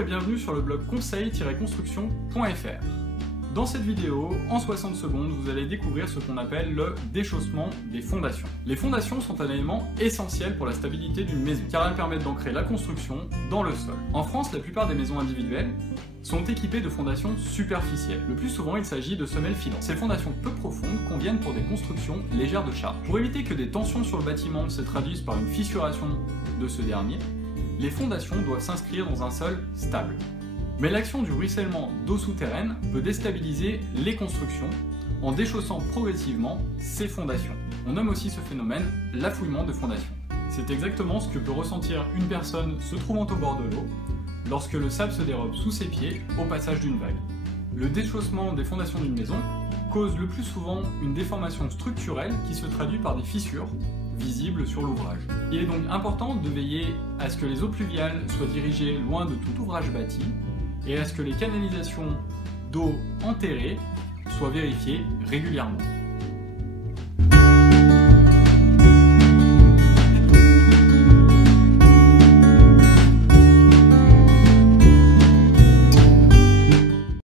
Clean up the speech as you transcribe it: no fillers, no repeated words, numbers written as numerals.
Bonjour et bienvenue sur le blog conseil-construction.fr. Dans cette vidéo, en 60 secondes, vous allez découvrir ce qu'on appelle le déchaussement des fondations. Les fondations sont un élément essentiel pour la stabilité d'une maison, car elles permettent d'ancrer la construction dans le sol. En France, la plupart des maisons individuelles sont équipées de fondations superficielles. Le plus souvent, il s'agit de semelles filantes. Ces fondations peu profondes conviennent pour des constructions légères de charge. Pour éviter que des tensions sur le bâtiment se traduisent par une fissuration de ce dernier, les fondations doivent s'inscrire dans un sol stable. Mais l'action du ruissellement d'eau souterraine peut déstabiliser les constructions en déchaussant progressivement ces fondations. On nomme aussi ce phénomène l'affouillement de fondations. C'est exactement ce que peut ressentir une personne se trouvant au bord de l'eau lorsque le sable se dérobe sous ses pieds au passage d'une vague. Le déchaussement des fondations d'une maison cause le plus souvent une déformation structurelle qui se traduit par des fissures visibles sur l'ouvrage. Il est donc important de veiller à ce que les eaux pluviales soient dirigées loin de tout ouvrage bâti et à ce que les canalisations d'eau enterrées soient vérifiées régulièrement.